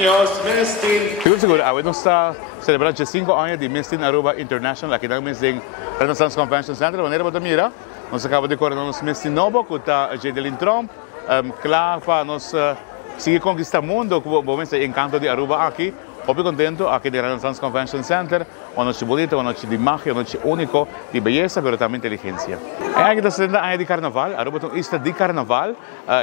años, Mestin. Siguro, awit nung sa celebrar 5 anos de Mestin Aruba International, aqui na Mestin Renaissance Convention Center, maneira para mira, nós acabamos de correr nos Mestin Novo, que está Jedelin Trump, claro, para nós seguir conquistar o mundo, como o encanto de Aruba aqui. Hopi contento aqui no Renaissance Convention Center, uma noite bonita, uma noite de magia, uma noite única de beleza, mas também inteligência. É aqui da senda de carnaval, Aruba é uma isla de carnaval,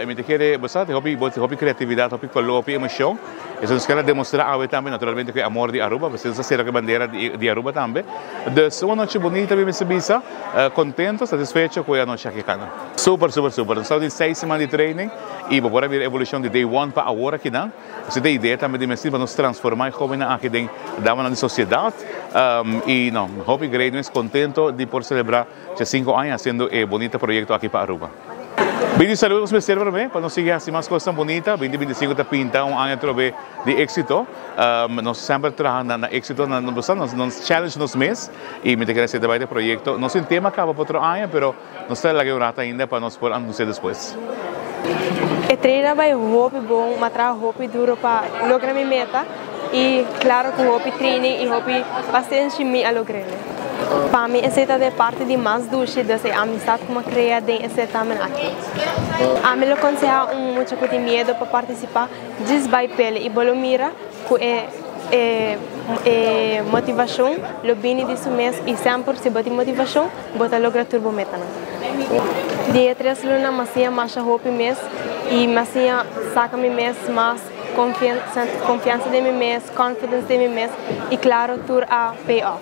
e me quer bastante, hopi criatividade, hopi color, hopi emoção. Isso nos quer demonstrar a também, naturalmente, que é amor de Aruba, você não ser a bandeira de Aruba também. Então, uma noite bonita, bem sabisa, contento, satisfeito com a noite aqui cana. Super. Nós estamos em 6 semanas de training e vamos ver a evolução de day 1 para agora aqui, não? Essa é a ideia também de para nos transformar jovens aqui dentro da sociedade e não, hope great, contento de por celebrar 5 anos fazendo um bonito projeto aqui para Aruba. Bem, saludos me serve para nós seguir assim mais coisas bonitas. 2025 está pinta ano de êxito. Nós sempre trabalhamos na êxito, nos challenge nos meses e me quer ser de projeto. Nosso tema acaba por outro ano, mas nós estamos lá ainda para nós poder anunciar depois. O treino vai roupa bom, mas roupa duro para lograr minha meta e claro que roupa treino e roupa bastante me alegra. Para mim, essa é parte de mais doce dessa amizade que eu criei dentro desse também aqui. A mim eu consigo muito de medo para participar, desbai pele e bolomira que é motivação, o bem disso mês e sempre se botar motivação, botar logo a turbometa. Dia 3 luna, massinha marcha roupa mês e massinha saca me mês mais confiança de mim mês, confidence de mim mês e claro tur a pay off.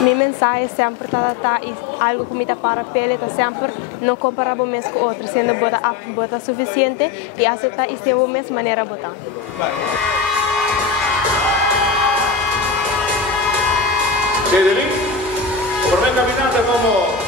Minha mensagem sempre está algo que me dá para a pele, está sempre não comparar o mês com o outro, sendo botar suficiente e aceitar e ser o mesmo maneira botar. Jedelin, por minha caminhada como